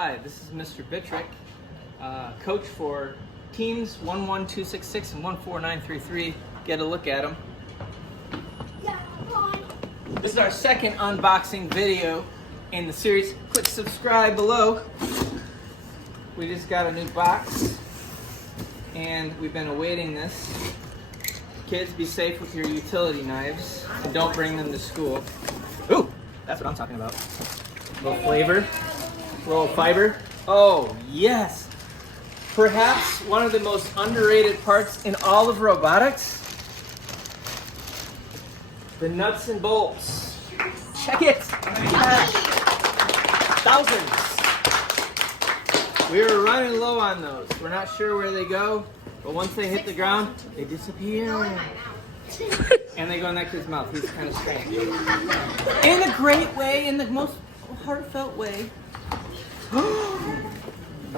Hi, this is Mr. Bittrick, coach for teams 11266 and 14933. Get a look at them. This is our second unboxing video in the series. Click subscribe below. We just got a new box and we've been awaiting this. Kids, be safe with your utility knives and don't bring them to school. Ooh, that's what I'm talking about. A little flavor, a little fiber. Oh, yes. Perhaps one of the most underrated parts in all of robotics. The nuts and bolts. Check it. Thousands. We were running low on those. We're not sure where they go, but once they hit the ground, they disappear. And they go in that kid's mouth. He's kind of strange. In a great way, in the most heartfelt way.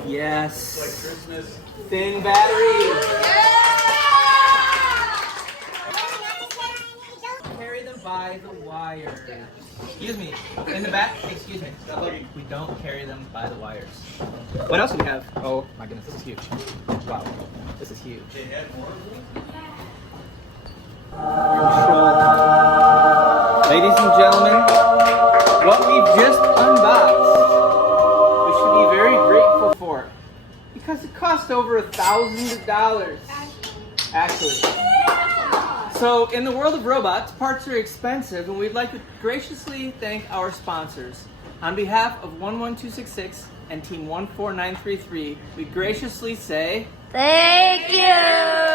Yes. Like Christmas. Thin battery. Carry them by the wire. Excuse me. In the back. Excuse me. We don't carry them by the wires. What else do we have? Oh my goodness, this is huge. Wow. This is huge. They had more of them? Control. Ladies and gentlemen, what we've just unboxed, we should be very grateful for, because it cost over $1,000. Actually. So in the world of robots, parts are expensive, and we'd like to graciously thank our sponsors. On behalf of 11266 and Team 14933, we graciously say, thank you!